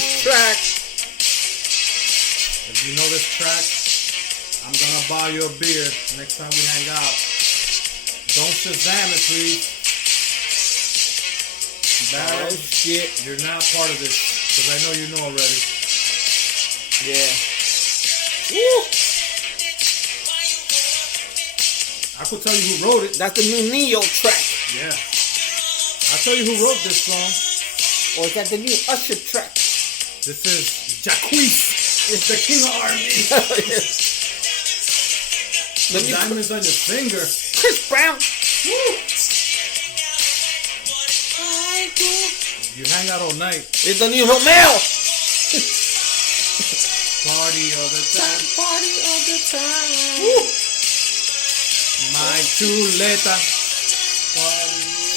this track. If you know this track, I'm gonna buy you a beer next time we hang out. Don't Shazam it, please. Oh shit. You're not part of this, because I know you know already. Yeah. Woo! I could tell you who wrote it. That's the new Neo track. Yeah. I'll tell you who wrote this song. Or is that the new Usher track? This is Jacquees. It's the king of R&B. The diamonds on your finger. Chris Brown. Woo! You hang out all night. It's the new Romeo. Party all the time. Party all the time. Woo! My chuleta.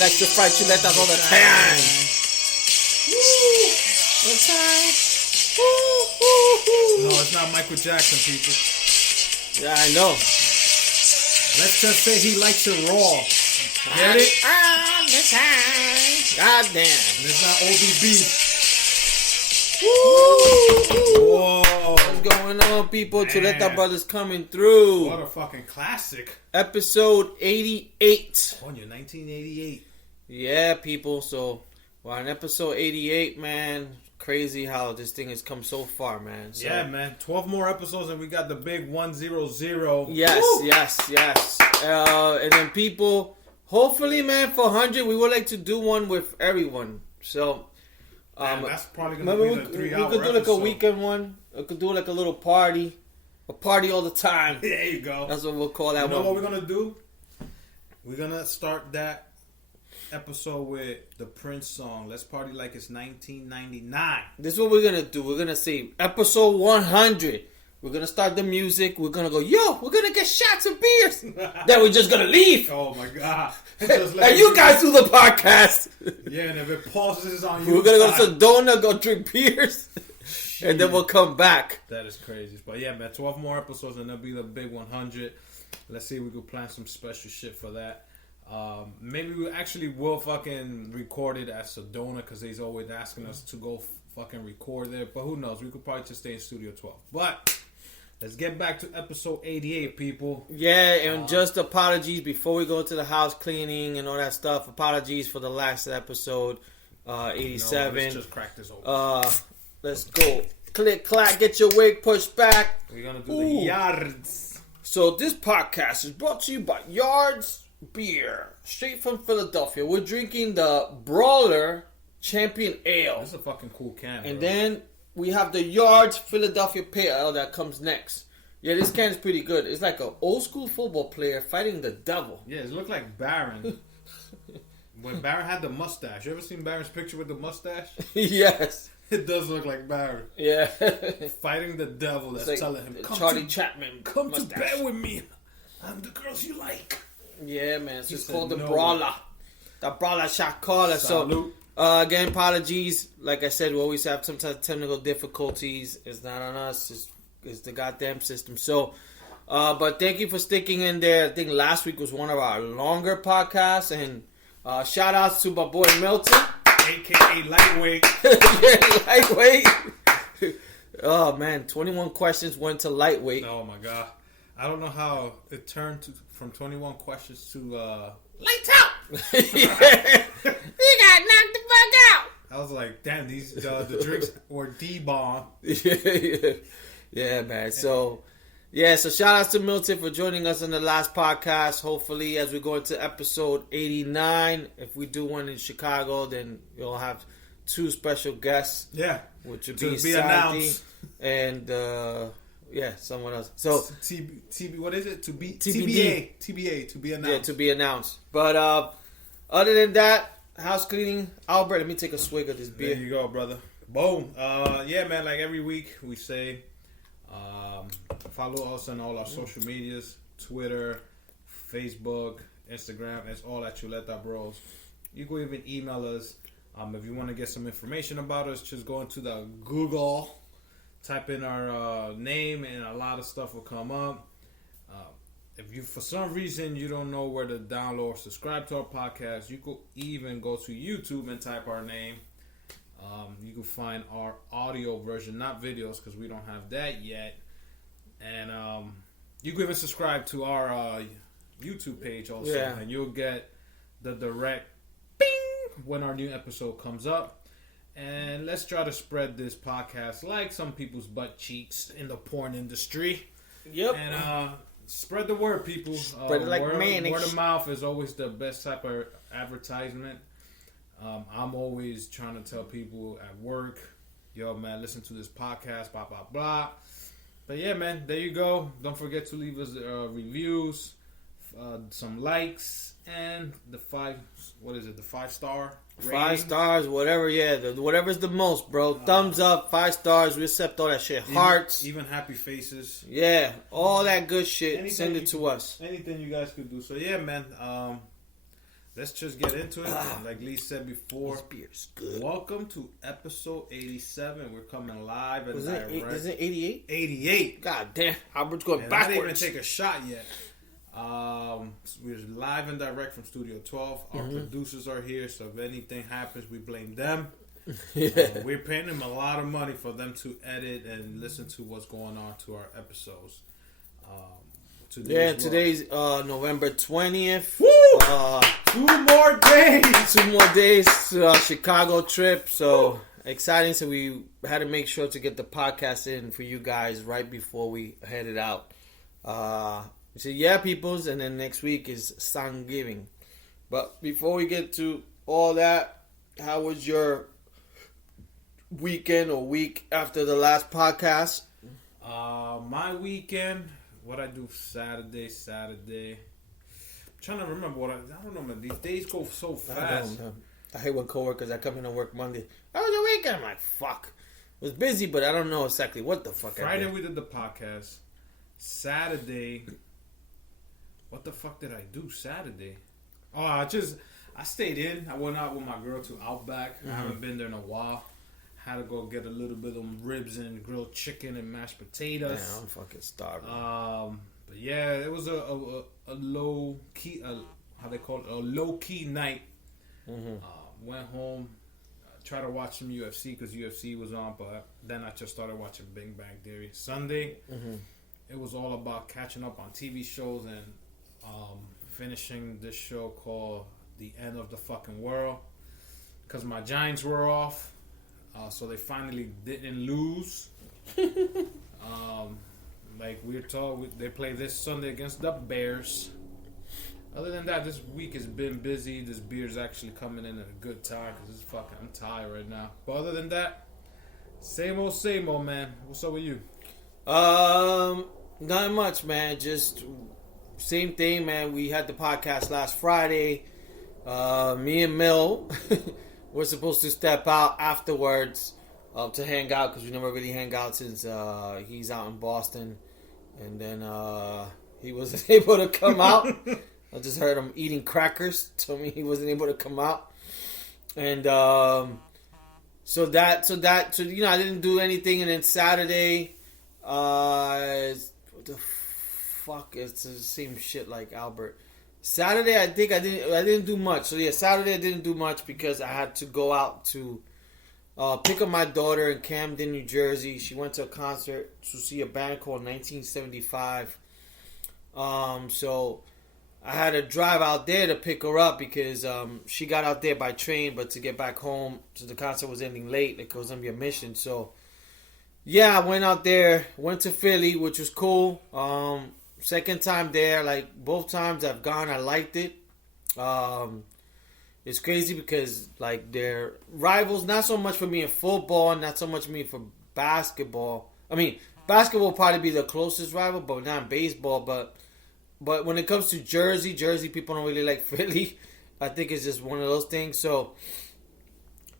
Like to fry chuletas all the time. Woo! All the time. No, it's not Michael Jackson, people. Yeah, I know. Let's just say he likes it raw. Get it? All the time. God damn. And it's not ODB. Woo! Whoa. What's going on, people? Man. Chuleta Brothers coming through. What a fucking classic. Episode 88. On your 1988. Yeah, people. So, we're on episode 88, man. Crazy how this thing has come so far, man. So, Yeah, man. 12 more episodes and we got the big 100. Yes, Woo! yes. And then, people, hopefully, man, for 100, we would like to do one with everyone. So, Man, that's probably going to be the 3 hour we could do like episode. a weekend one. We could do like a little party. A party all the time. There you go. That's what we'll call that You know one. what we're going to do? We're going to start that episode with the Prince song. Let's party like it's 1999. This is what we're going to do. We're going to say episode 100. We're going to start the music. We're going to go, yo, we're going to get shots of beers. Then we're just going to leave. Oh my God. And you guys do the podcast. Yeah, and if it pauses on you. We're going to go to Sedona, go drink beers. And then we'll come back. That is crazy. But yeah, man, 12 more episodes and that'll be the big 100. Let's see if we can plan some special shit for that. Maybe we actually will fucking record it at Sedona because he's always asking us to go fucking record there. But who knows? We could probably just stay in Studio 12. But let's get back to episode 88, people. Yeah, and just apologies before we go to the house cleaning and all that stuff. Apologies for the last episode, 87. No, let's just crack this open. Let's go. Click, clack, get your wig pushed back. We're going to do the yards. So this podcast is brought to you by Yards Beer, straight from Philadelphia. We're drinking the Brawler Champion Ale. That's a fucking cool can, And bro. then we have the Yards Philadelphia Pale Ale that comes next. Yeah, this can is pretty good. It's like an old school football player fighting the devil. Yeah, it looked like Baron. When Baron had the mustache. You ever seen Baron's picture with the mustache? Yes. It does look like Baron. Yeah. Fighting the devil that's like telling him, Charlie Chapman. Come mustache. to bed with me. I'm the girls you like. Yeah, man. So He it's said called the no. Brawler. The Brawler shot caller. Salute. So, again, apologies. Like I said, we always have some technical difficulties. It's not on us. It's the goddamn system. So, but thank you for sticking in there. I think last week was one of our longer podcasts. And shout outs to my boy Milton. A.K.A. Lightweight. Yeah, lightweight. Oh, man. 21 questions went to lightweight. Oh, my God. I don't know how it turned from 21 questions to... Lights out! Yeah. He got knocked the fuck out! I was like, damn, these the drinks were D-bomb. Yeah, man. So shout out to Milton for joining us on the last podcast. Hopefully, as we go into episode 89, if we do one in Chicago, then you'll have 2 special guests. Yeah. Which would To be be Santi announced. and, someone else. So, TB, what is it? TBD. TBA, to be announced. yeah, to be announced. But other than that, house cleaning. Albert, let me take a swig of this beer. There you go, brother. Boom. Yeah, man, like every week we say, follow us on all our social medias, Twitter, Facebook, Instagram. It's all at Chuleta Bros. You can even email us. If you want to get some information about us, just go into the Google, type in our name, and a lot of stuff will come up. If you, for some reason, you don't know where to download or subscribe to our podcast, you could even go to YouTube and type our name. You can find our audio version, not videos, because we don't have that yet. And you can even subscribe to our YouTube page also, and you'll get the direct bing when our new episode comes up. And let's try to spread this podcast like some people's butt cheeks in the porn industry. Yep. And spread the word, people. Spread it like mayonnaise. Word of mouth is always the best type of advertisement. I'm always trying to tell people at work, yo, man, listen to this podcast, blah, blah, blah. But yeah, man, there you go. Don't forget to leave us reviews, some likes, and the 5-star rating? 5 stars, whatever, whatever's the most, bro. Thumbs up, 5 stars, we accept all that shit. Hearts. Even happy faces. Yeah, all that good shit. Send it to us. Anything you guys could do. So yeah, man, let's just get into it. Like Lee said before, this beer's good. Welcome to episode 87. We're coming live and direct. Is it 88? 88. God damn, Albert's going and backwards. I didn't even take a shot yet. We're live and direct from Studio 12. Our producers are here, so if anything happens, we blame them. We're paying them a lot of money for them to edit and listen to what's going on to our episodes. Today's November 20th. Woo! 2 more days. 2 more days to our Chicago trip. So exciting. So we had to make sure to get the podcast in for you guys right before we headed out. So yeah, peoples. And then next week is Thanksgiving. But before we get to all that, how was your weekend or week after the last podcast? My weekend... What I do Saturday. I'm trying to remember what I don't know, man. These days go so fast. I hate when coworkers I come in to work Monday. How was your weekend? I'm like, fuck. It was busy, but I don't know exactly what the fuck Friday we did the podcast. Saturday, what the fuck did I do Saturday? Oh, I stayed in. I went out with my girl to Outback. I haven't been there in a while. Had to go get a little bit of ribs and grilled chicken and mashed potatoes. Damn, I'm fucking starving. But yeah, it was a low key, how they call it, a low key night. Went home, tried to watch some UFC because UFC was on, but then I just started watching Big Bang Theory. Sunday, it was all about catching up on TV shows and finishing this show called The End of the Fucking World because my Giants were off. So they finally didn't lose. Like we're told, they play this Sunday against the Bears. Other than that, this week has been busy. This beer's actually coming in at a good time because I'm tired right now. But other than that, same old, man. What's up with you? Not much, man. Just same thing, man. We had the podcast last Friday. Me and Mil. We're supposed to step out afterwards to hang out because we never really hang out since he's out in Boston. And then he wasn't able to come out. I just heard him eating crackers. Told me he wasn't able to come out. And so you know, I didn't do anything. And then Saturday, what the fuck? It's the same shit like Albert. Saturday, I think I didn't do much. So yeah, Saturday I didn't do much because I had to go out to pick up my daughter in Camden, New Jersey. She went to a concert to see a band called 1975. So I had to drive out there to pick her up because she got out there by train, but to get back home, so the concert was ending late. It was gonna be a mission. So yeah, I went out there, went to Philly, which was cool. Second time there, like both times I've gone, I liked it. It's crazy because like they're rivals, not so much for me in football, not so much for me for basketball. I mean, basketball will probably be the closest rival, but not in baseball. But when it comes to Jersey people don't really like Philly. I think it's just one of those things. So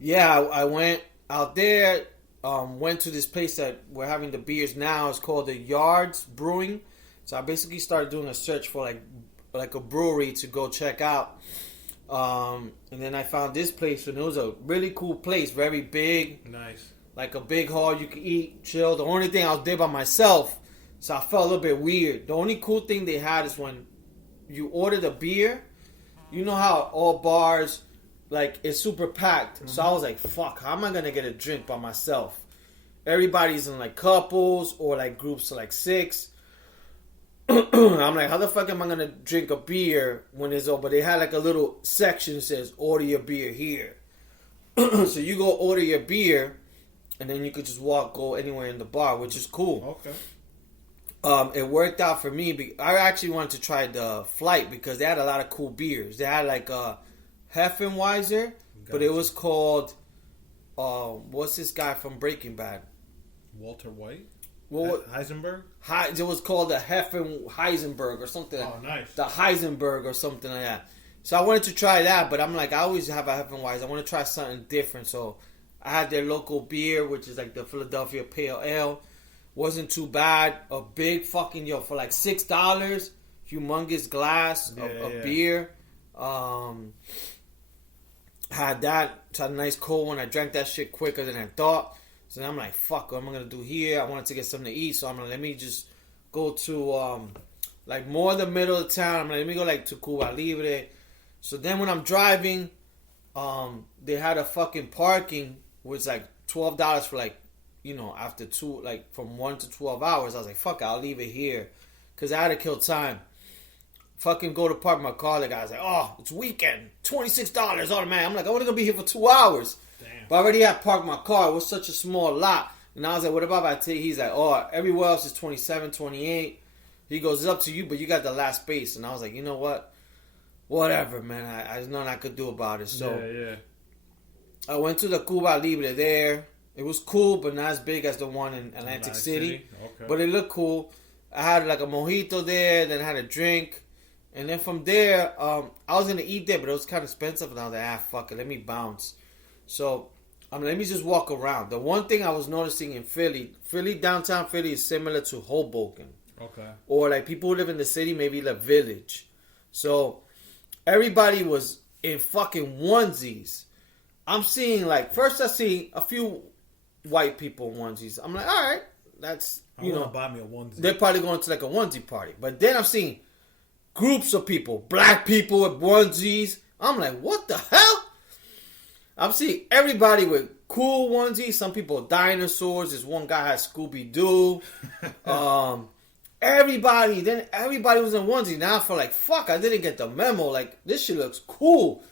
yeah, I went out there, went to this place that we're having the beers now. It's called the Yards Brewing. So I basically started doing a search for like a brewery to go check out. And then I found this place, and it was a really cool place, very big. Nice. Like a big hall, you could eat, chill. The only thing I was there by myself, so I felt a little bit weird. The only cool thing they had is when you order the beer, you know how all bars, like it's super packed. So I was like, fuck, how am I gonna get a drink by myself? Everybody's in like couples or like groups of like 6. I'm like, how the fuck am I gonna drink a beer when it's over? They had like a little section that says order your beer here. So you go order your beer, and then you could just go anywhere in the bar, which is cool. Okay. It worked out for me. I actually wanted to try the Flight because they had a lot of cool beers. They had like a Heffenweiser, but it was called what's this guy from Breaking Bad? Walter White? Well, Heisenberg? It was called the Heisenberg or something. Oh, nice. The Heisenberg or something like that. So I wanted to try that, but I'm like, I always have a Heffenweiser. I want to try something different. So I had their local beer, which is like the Philadelphia Pale Ale. Wasn't too bad. A big fucking, for like $6, humongous glass of beer. Had that. Had a nice cold one. I drank that shit quicker than I thought. So then I'm like, fuck, what am I going to do here? I wanted to get something to eat. So I'm like, let me just go to, like, more in the middle of town. I'm like, let me go, like, to Cuba Libre. So then when I'm driving, they had a fucking parking, which like $12 for, like, after from 1 to 12 hours. I was like, fuck it, I'll leave it here. Because I had to kill time. Fucking go to park my car. The guy's like, oh, it's weekend. $26 automatic. I'm like, I'm only going to be here for 2 hours. Damn. But I already had parked my car. It was such a small lot. And I was like, what about if I take? He's like, oh, everywhere else is 27, 28. He goes, it's up to you, but you got the last space. And I was like, you know what? Whatever, man. There's nothing I could do about it. So I went to the Cuba Libre there. It was cool, but not as big as the one in Atlantic City. Okay. But it looked cool. I had like a mojito there, then I had a drink. And then from there, I was going to eat there, but it was kind of expensive. And I was like, fuck it, let me bounce. So, let me just walk around. The one thing I was noticing in Philly, downtown Philly is similar to Hoboken. Okay. Or like people who live in the city, maybe the village. So, everybody was in fucking onesies. I'm seeing first I see a few white people in onesies. I'm like, all right, that's, I want to buy me a onesie. They're probably going to like a onesie party. But then I'm seeing groups of people, black people with onesies. I'm like, what the hell? I'm seeing everybody with cool onesies. Some people dinosaurs. This one guy had Scooby-Doo. Everybody was in onesie. Now I feel like, fuck, I didn't get the memo. Like, this shit looks cool.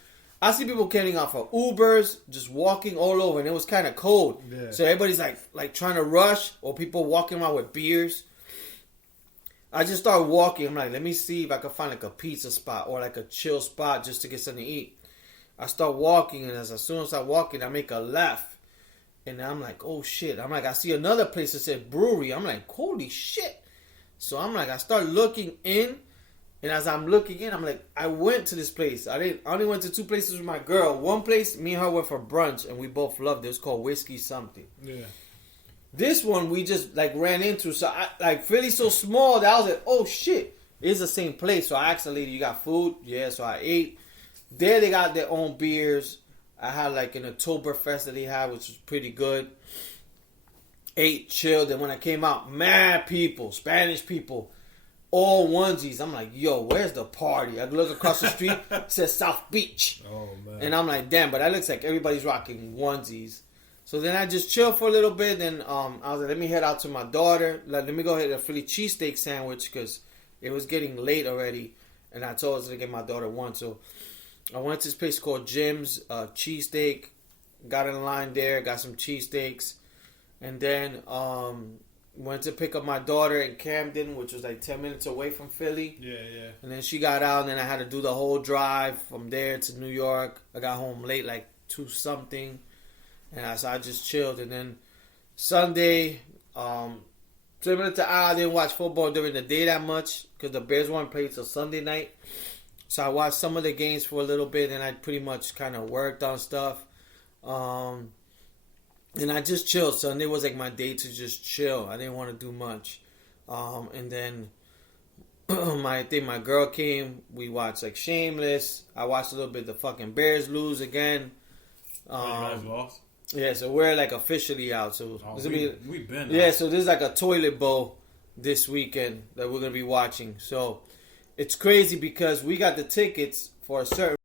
I see people getting off of Ubers, just walking all over, and it was kind of cold. Yeah. So everybody's like trying to rush, or people walking around with beers. I just started walking. I'm like, let me see if I can find like a pizza spot or like a chill spot just to get something to eat. I start walking, and as soon as I walk in, I make a left. And I'm like, oh shit. I'm like, I see another place that said brewery. I'm like, holy shit. So I'm like, I start looking in. And as I'm looking in, I'm like, I went to this place. I only went to 2 places with my girl. One place, me and her went for brunch, and we both loved it. It was called Whiskey Something. Yeah. This one, we just, ran into. So, Philly's so small that I was like, oh, shit. It's the same place. So, I asked the lady, you got food? Yeah, so I ate. There, they got their own beers. I had, an Oktoberfest that they had, which was pretty good. Ate, chilled. And when I came out, mad people, Spanish people. All onesies. I'm like, yo, where's the party? I look across the street. It says South Beach. Oh, man. And I'm like, damn, but that looks like everybody's rocking onesies. So then I just chilled for a little bit. Then I was like, let me head out to my daughter. Let me go get a Philly cheesesteak sandwich because it was getting late already. And I told her to get my daughter one. So I went to this place called Jim's Cheesesteak. Got in line there. Got some cheesesteaks. And then went to pick up my daughter in Camden, which was 10 minutes away from Philly. Yeah, yeah. And then she got out, and then I had to do the whole drive from there to New York. I got home late, 2-something. And so I just chilled. And then Sunday, similar to I didn't watch football during the day that much because the Bears weren't playing till Sunday night. So I watched some of the games for a little bit, and I pretty much kind of worked on stuff. And I just chilled. Sunday was my day to just chill. I didn't want to do much. And then my girl came. We watched Shameless. I watched a little bit of the fucking Bears lose again. You guys lost? Yeah, so we're officially out. So we've been yeah, out. so there's a toilet bowl this weekend that we're gonna be watching. So it's crazy because we got the tickets for a certain